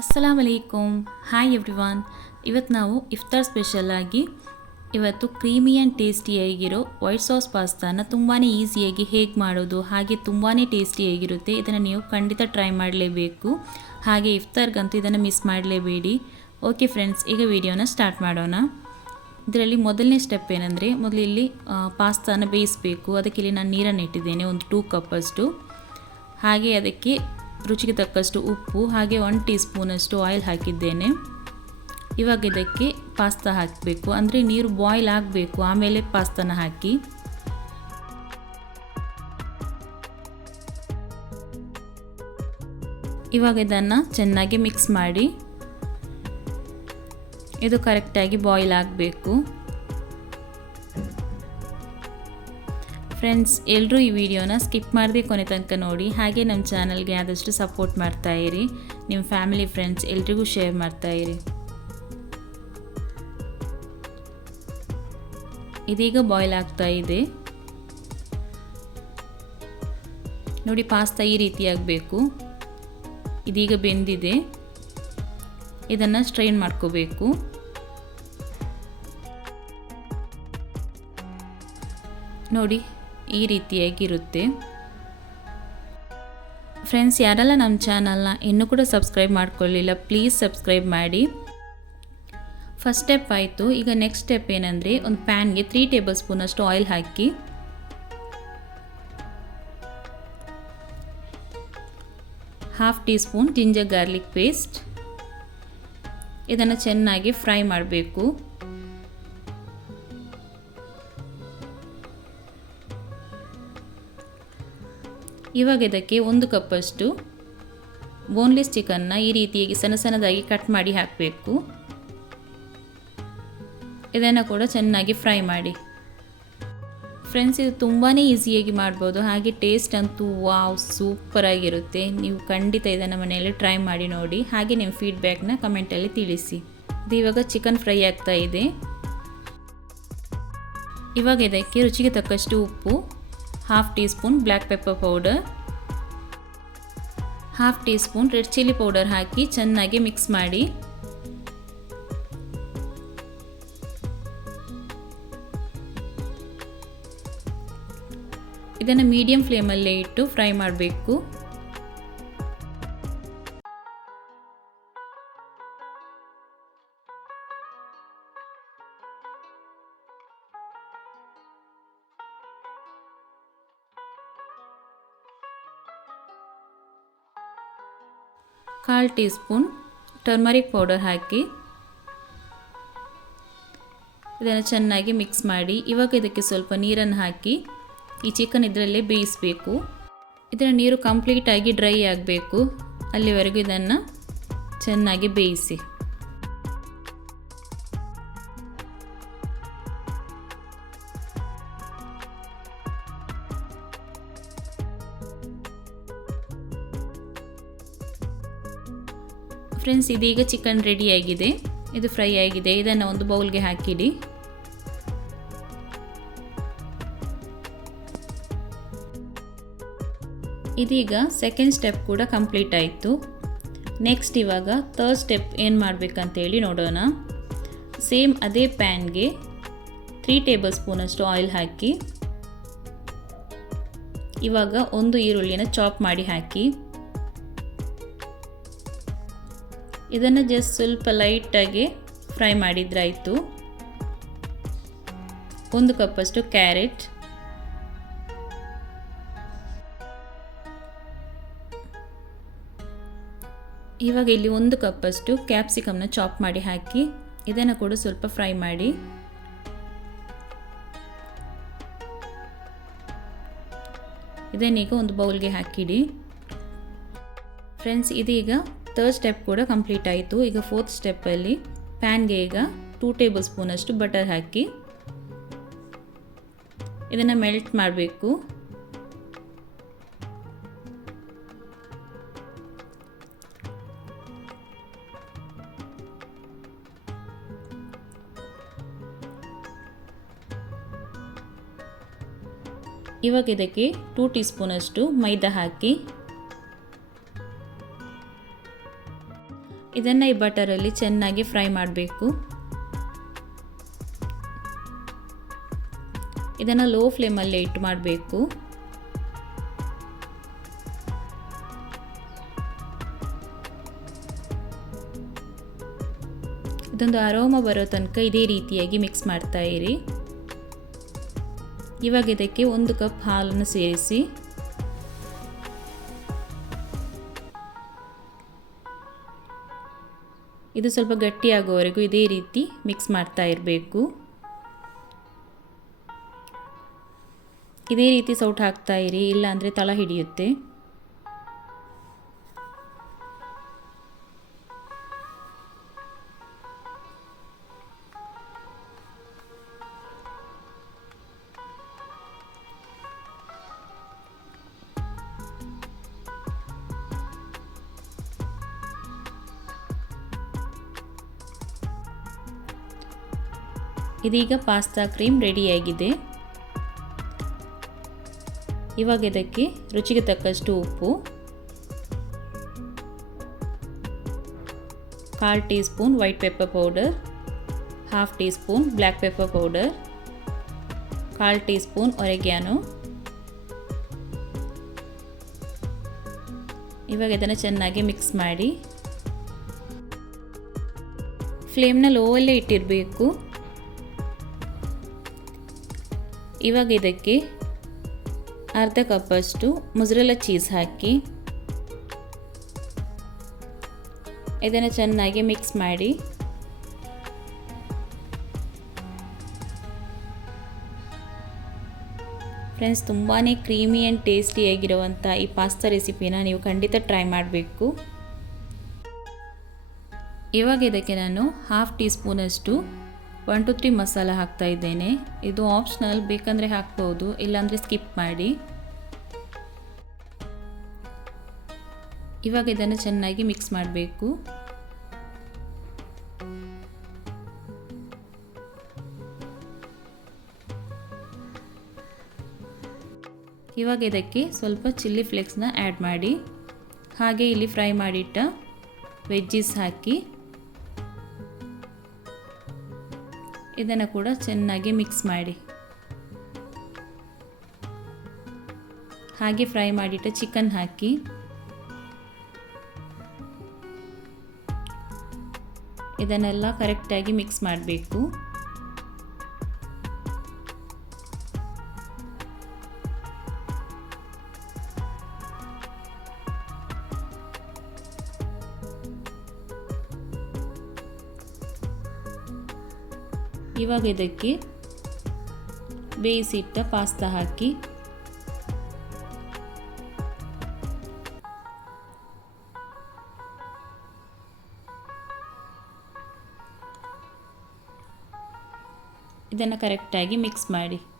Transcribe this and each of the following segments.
ಅಸ್ಸಲಾಮ್ ಅಲೈಕುಮ್ hi everyone ಇವತ್ತು ನಾವು ಇಫ್ತಾರ್ ಸ್ಪೆಷಲಾಗಿ ಇವತ್ತು ಕ್ರೀಮಿ ಆ್ಯಂಡ್ ಟೇಸ್ಟಿಯಾಗಿರೋ ವೈಟ್ ಸಾಸ್ ಪಾಸ್ತಾನ ತುಂಬಾ ಈಸಿಯಾಗಿ ಹೇಗೆ ಮಾಡೋದು, ಹಾಗೆ ತುಂಬಾ ಟೇಸ್ಟಿಯಾಗಿರುತ್ತೆ ಇದನ್ನು ನೀವು ಖಂಡಿತ ಟ್ರೈ ಮಾಡಲೇಬೇಕು. ಹಾಗೆ ಇಫ್ತಾರ್ಗಂತೂ ಇದನ್ನು ಮಿಸ್ ಮಾಡಲೇಬೇಡಿ. ಓಕೆ ಫ್ರೆಂಡ್ಸ್ ಈಗ ವಿಡಿಯೋನ ಸ್ಟಾರ್ಟ್ ಮಾಡೋಣ. ಇದರಲ್ಲಿ ಮೊದಲನೇ ಸ್ಟೆಪ್ ಏನಂದರೆ, ಮೊದಲು ಇಲ್ಲಿ ಪಾಸ್ತಾನ ಬೇಯಿಸಬೇಕು. ಅದಕ್ಕೆ ಇಲ್ಲಿ ನಾನು ನೀರನ್ನು ಇಟ್ಟಿದ್ದೇನೆ, ಒಂದು ಟೂ ಕಪ್ಪಷ್ಟು ಹಾಗೆ ಅದಕ್ಕೆ ರುಚಿಗೆ ತಕ್ಕಷ್ಟು ಉಪ್ಪು, ಹಾಗೆ ಒನ್ ಟೀ ಸ್ಪೂನಷ್ಟು ಆಯಿಲ್ ಹಾಕಿದ್ದೇನೆ. ಇವಾಗ ಇದಕ್ಕೆ ಪಾಸ್ತಾ ಹಾಕಬೇಕು. ಅಂದರೆ ನೀರು ಬಾಯ್ಲ್ ಆಗಬೇಕು. ಆಮೇಲೆ ಪಾಸ್ತಾನ ಹಾಕಿ. ಇವಾಗ ಇದನ್ನು ಚೆನ್ನಾಗಿ ಮಿಕ್ಸ್ ಮಾಡಿ. ಇದು ಕರೆಕ್ಟಾಗಿ ಬಾಯ್ಲ್ ಆಗಬೇಕು. ಫ್ರೆಂಡ್ಸ್ ಎಲ್ಲರೂ ಈ ವಿಡಿಯೋನ ಸ್ಕಿಪ್ ಮಾಡದೆ ಕೊನೆ ತನಕ ನೋಡಿ, ಹಾಗೆ ನಮ್ಮ ಚಾನಲ್ಗೆ ಆದಷ್ಟು ಸಪೋರ್ಟ್ ಮಾಡ್ತಾ ಇರಿ. ನಿಮ್ಮ ಫ್ಯಾಮಿಲಿ, ಫ್ರೆಂಡ್ಸ್ ಎಲ್ರಿಗೂ ಶೇರ್ ಮಾಡ್ತಾ ಇರಿ. ಇದೀಗ ಬಾಯ್ಲ್ ಆಗ್ತಾ ಇದೆ. ನೋಡಿ, ಪಾಸ್ತಾ ಈ ರೀತಿಯಾಗಬೇಕು ಇದೀಗ ಬೆಂದಿದೆ. ಇದನ್ನು ಸ್ಟ್ರೈನ್ ಮಾಡ್ಕೋಬೇಕು. ನೋಡಿ ಈ ರೀತಿಯಾಗಿರುತ್ತೆ. ಫ್ರೆಂಡ್ಸ್ ಯಾರೆಲ್ಲ ನಮ್ಮ ಚಾನಲ್ನ ಇನ್ನೂ ಕೂಡ ಸಬ್ಸ್ಕ್ರೈಬ್ ಮಾಡ್ಕೊಳ್ಳಿಲ್ಲ ಪ್ಲೀಸ್ ಸಬ್ಸ್ಕ್ರೈಬ್ ಮಾಡಿ. ಫಸ್ಟ್ ಸ್ಟೆಪ್ ಆಯಿತು. ಈಗ ನೆಕ್ಸ್ಟ್ ಸ್ಟೆಪ್ ಏನಂದರೆ, ಒಂದು ಪ್ಯಾನ್ಗೆ ತ್ರೀ ಟೇಬಲ್ ಸ್ಪೂನಷ್ಟು ಆಯಿಲ್ ಹಾಕಿ. Half teaspoon ginger garlic paste ಇದನ್ನು ಚೆನ್ನಾಗಿ ಫ್ರೈ ಮಾಡಬೇಕು. ಇವಾಗ ಇದಕ್ಕೆ ಒಂದು ಕಪ್ಪಷ್ಟು ಬೋನ್ಲೆಸ್ ಚಿಕನ್ನ ಈ ರೀತಿಯಾಗಿ ಸಣ್ಣ ಸಣ್ಣದಾಗಿ ಕಟ್ ಮಾಡಿ ಹಾಕಬೇಕು. ಇದನ್ನು ಕೂಡ ಚೆನ್ನಾಗಿ ಫ್ರೈ ಮಾಡಿ. ಫ್ರೆಂಡ್ಸ್ ಇದು ತುಂಬಾ ಈಸಿಯಾಗಿ ಮಾಡ್ಬೋದು. ಹಾಗೆ ಟೇಸ್ಟ್ ಅಂತೂ ವಾವ್ ಸೂಪರಾಗಿರುತ್ತೆ ನೀವು ಖಂಡಿತ ಇದನ್ನು ಮನೆಯಲ್ಲಿ ಟ್ರೈ ಮಾಡಿ ನೋಡಿ. ಹಾಗೆ ನಿಮ್ಮ ಫೀಡ್ಬ್ಯಾಕ್ನ ಕಮೆಂಟಲ್ಲಿ ತಿಳಿಸಿ. ಇದು ಇವಾಗ ಚಿಕನ್ ಫ್ರೈ ಆಗ್ತಾ ಇದೆ. ಇವಾಗ ಇದಕ್ಕೆ ರುಚಿಗೆ ತಕ್ಕಷ್ಟು ಉಪ್ಪು. Half teaspoon black pepper powder half teaspoon red chilli powder ಹಾಕಿ ಚೆನ್ನಾಗಿ ಮಿಕ್ಸ್ ಮಾಡಿ. ಇದನ್ನು ಮೀಡಿಯಂ ಫ್ಲೇಮಲ್ಲೇ ಇಟ್ಟು ಫ್ರೈ ಮಾಡಬೇಕು. ಕಾಲು ಟೀ ಸ್ಪೂನ್ ಟರ್ಮರಿಕ್ ಪೌಡರ್ ಹಾಕಿ ಇದನ್ನು ಚೆನ್ನಾಗಿ ಮಿಕ್ಸ್ ಮಾಡಿ. ಇವಾಗ ಇದಕ್ಕೆ ಸ್ವಲ್ಪ ನೀರನ್ನು ಹಾಕಿ ಈ ಚಿಕನ್ ಇದರಲ್ಲೇ ಬೇಯಿಸಬೇಕು. ಇದರ ನೀರು ಕಂಪ್ಲೀಟಾಗಿ ಡ್ರೈ ಆಗಬೇಕು. ಅಲ್ಲಿವರೆಗೂ ಇದನ್ನು ಚೆನ್ನಾಗಿ ಬೇಯಿಸಿ. ಫ್ರೆಂಡ್ಸ್, ಇದೀಗ ಚಿಕನ್ ರೆಡಿಯಾಗಿದೆ ಇದು ಫ್ರೈ ಆಗಿದೆ. ಇದನ್ನು ಒಂದು ಬೌಲ್ಗೆ ಹಾಕಿಡಿ. ಇದೀಗ ಸೆಕೆಂಡ್ ಸ್ಟೆಪ್ ಕೂಡ ಕಂಪ್ಲೀಟ್ ಆಯಿತು. ನೆಕ್ಸ್ಟ್ ಇವಾಗ ಥರ್ಡ್ ಸ್ಟೆಪ್ ಏನು ಮಾಡಬೇಕಂತೇಳಿ ನೋಡೋಣ. ಸೇಮ್ ಅದೇ ಪ್ಯಾನ್ಗೆ ತ್ರೀ ಟೇಬಲ್ ಸ್ಪೂನಷ್ಟು ಆಯಿಲ್ ಹಾಕಿ. ಇವಾಗ ಒಂದು ಈರುಳ್ಳಿನ ಚಾಪ್ ಮಾಡಿ ಹಾಕಿ. ಇದನ್ನು ಜಸ್ಟ್ ಸ್ವಲ್ಪ ಲೈಟಾಗಿ ಫ್ರೈ ಮಾಡಿದ್ರಾಯಿತು. ಒಂದು ಕಪ್ಪಷ್ಟು ಕ್ಯಾರೆಟ್ ಇವಾಗ ಇಲ್ಲಿ ಒಂದು ಕಪ್ಪಷ್ಟು ಕ್ಯಾಪ್ಸಿಕಮ್ನ ಚಾಪ್ ಮಾಡಿ ಹಾಕಿ, ಇದನ್ನು ಕೂಡ ಸ್ವಲ್ಪ ಫ್ರೈ ಮಾಡಿ. ಇದನ್ನೀಗ ಒಂದು ಬೌಲ್ಗೆ ಹಾಕಿಡಿ. ಫ್ರೆಂಡ್ಸ್ ಇದೀಗ ಥರ್ಡ್ ಸ್ಟೆಪ್ ಕೂಡ ಕಂಪ್ಲೀಟ್ ಆಯಿತು. ಈಗ ಫೋರ್ತ್ ಸ್ಟೆಪ್ಪಲ್ಲಿ ಪ್ಯಾನ್ಗೆ ಈಗ ಟೂ ಟೇಬಲ್ ಸ್ಪೂನಷ್ಟು ಬಟರ್ ಹಾಕಿ ಇದನ್ನು ಮೆಲ್ಟ್ ಮಾಡಬೇಕು. ಇವಾಗ ಇದಕ್ಕೆ ಟೂ ಟೀ ಸ್ಪೂನಷ್ಟು ಮೈದಾ ಹಾಕಿ ಇದನ್ನು ಈ ಬಟರಲ್ಲಿ ಚೆನ್ನಾಗಿ ಫ್ರೈ ಮಾಡಬೇಕು. ಇದನ್ನು ಲೋ ಫ್ಲೇಮಲ್ಲಿ ಇಟ್ಟು ಮಾಡಬೇಕು. ಇದೊಂದು ಅರೋಮ ಬರೋ ತನಕ ಇದೇ ರೀತಿಯಾಗಿ ಮಿಕ್ಸ್ ಮಾಡ್ತಾ ಇರಿ. ಇವಾಗ ಇದಕ್ಕೆ ಒಂದು ಕಪ್ ಹಾಲನ್ನು ಸೇರಿಸಿ. ಇದು ಸ್ವಲ್ಪ ಗಟ್ಟಿಯಾಗೋವರೆಗೂ ಇದೇ ರೀತಿ ಮಿಕ್ಸ್ ಮಾಡ್ತಾ ಇರಬೇಕು. ಇದೇ ರೀತಿ ಸೌಟ್ ಹಾಕ್ತಾ ಇರಿ, ಇಲ್ಲಾಂದರೆ ತಳ ಹಿಡಿಯುತ್ತೆ. ಇದೀಗ ಪಾಸ್ತಾ ಕ್ರೀಮ್ ರೆಡಿಯಾಗಿದೆ. ಇವಾಗ ಇದಕ್ಕೆ ರುಚಿಗೆ ತಕ್ಕಷ್ಟು ಉಪ್ಪು, ಕಾಲು teaspoon white pepper powder, half teaspoon black pepper powder, ಕಾಲು ಟೀ ಸ್ಪೂನ್ ಒರೆಗ್ಯಾನು. ಇವಾಗ ಇದನ್ನು ಚೆನ್ನಾಗಿ ಮಿಕ್ಸ್ ಮಾಡಿ. ಫ್ಲೇಮ್ನ ಲೋವಲ್ಲೇ ಇಟ್ಟಿರಬೇಕು. ಇವಾಗ ಇದಕ್ಕೆ ಅರ್ಧ ಕಪ್ಪಷ್ಟು ಮುಜರೆಲ್ಲ ಚೀಸ್ ಹಾಕಿ, ಇದನ್ನು ಚೆನ್ನಾಗಿ ಮಿಕ್ಸ್ ಮಾಡಿ ಫ್ರೆಂಡ್ಸ್ ತುಂಬಾ ಕ್ರೀಮಿ ಆ್ಯಂಡ್ ಟೇಸ್ಟಿಯಾಗಿರುವಂಥ ಈ ಪಾಸ್ತಾ ರೆಸಿಪಿನ ನೀವು ಖಂಡಿತ ಟ್ರೈ ಮಾಡಬೇಕು. ಇವಾಗ ಇದಕ್ಕೆ ನಾನು ಹಾಫ್ ಟೀ ಸ್ಪೂನಷ್ಟು ಒನ್ ಟು ತ್ರೀ ಮಸಾಲ ಹಾಕ್ತಾ ಇದ್ದೇನೆ. ಇದು ಆಪ್ಷನಲ್ ಬೇಕಂದರೆ ಹಾಕ್ಬೋದು, ಇಲ್ಲಾಂದರೆ ಸ್ಕಿಪ್ ಮಾಡಿ. ಇವಾಗ ಇದನ್ನು ಚೆನ್ನಾಗಿ ಮಿಕ್ಸ್ ಮಾಡಬೇಕು. ಇವಾಗ ಇದಕ್ಕೆ ಸ್ವಲ್ಪ ಚಿಲ್ಲಿ ಫ್ಲೇಕ್ಸ್ನ ಆ್ಯಡ್ ಮಾಡಿ. ಹಾಗೆ ಇಲ್ಲಿ ಫ್ರೈ ಮಾಡಿಟ್ಟ ವೆಜ್ಜೀಸ್ ಹಾಕಿ. ಇದನ್ನು ಕೂಡ ಚೆನ್ನಾಗಿ ಮಿಕ್ಸ್ ಮಾಡಿ. ಹಾಗೆ ಫ್ರೈ ಮಾಡಿಟ್ಟ ಚಿಕನ್ ಹಾಕಿ. ಇದನ್ನೆಲ್ಲ ಕರೆಕ್ಟಾಗಿ ಮಿಕ್ಸ್ ಮಾಡಬೇಕು. ಇವಾಗ ಇದಕ್ಕೆ ಬೇಯಿಸಿಟ್ಟ ಪಾಸ್ತಾ ಹಾಕಿ. ಇದನ್ನು ಕರೆಕ್ಟಾಗಿ ಮಿಕ್ಸ್ ಮಾಡಿ.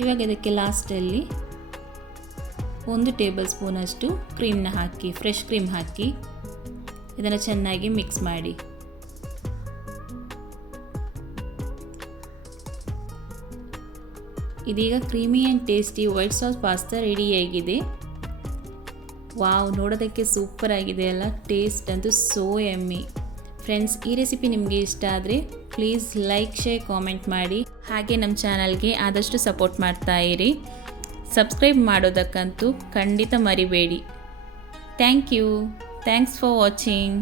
ಇವಾಗ ಇದಕ್ಕೆ ಲಾಸ್ಟಲ್ಲಿ ಒಂದು ಟೇಬಲ್ ಸ್ಪೂನಷ್ಟು ಕ್ರೀಮ್ನ ಹಾಕಿ ಫ್ರೆಶ್ ಕ್ರೀಮ್ ಹಾಕಿ ಇದನ್ನು ಚೆನ್ನಾಗಿ ಮಿಕ್ಸ್ ಮಾಡಿ. ಇದೀಗ creamy and tasty white sauce pasta ರೆಡಿಯಾಗಿದೆ ವಾವ್, ನೋಡೋದಕ್ಕೆ ಸೂಪರ್ ಆಗಿದೆ ಅಲ್ಲ ಟೇಸ್ಟ್ ಅಂತೂ ಸೋ ಎಮ್ಮಿ ಫ್ರೆಂಡ್ಸ್ ಈ ರೆಸಿಪಿ ನಿಮಗೆ ಇಷ್ಟ ಆದರೆ ಪ್ಲೀಸ್ ಲೈಕ್ ಶೇರ್ ಕಾಮೆಂಟ್ ಮಾಡಿ. ಹಾಗೆ ನಮ್ಮ ಚಾನಲ್ಗೆ ಆದಷ್ಟು ಸಪೋರ್ಟ್ ಮಾಡ್ತಾ ಇರಿ. ಸಬ್ಸ್ಕ್ರೈಬ್ ಮಾಡೋದಕ್ಕಂತೂ ಖಂಡಿತ ಮರಿಬೇಡಿ. Thank you thanks for watching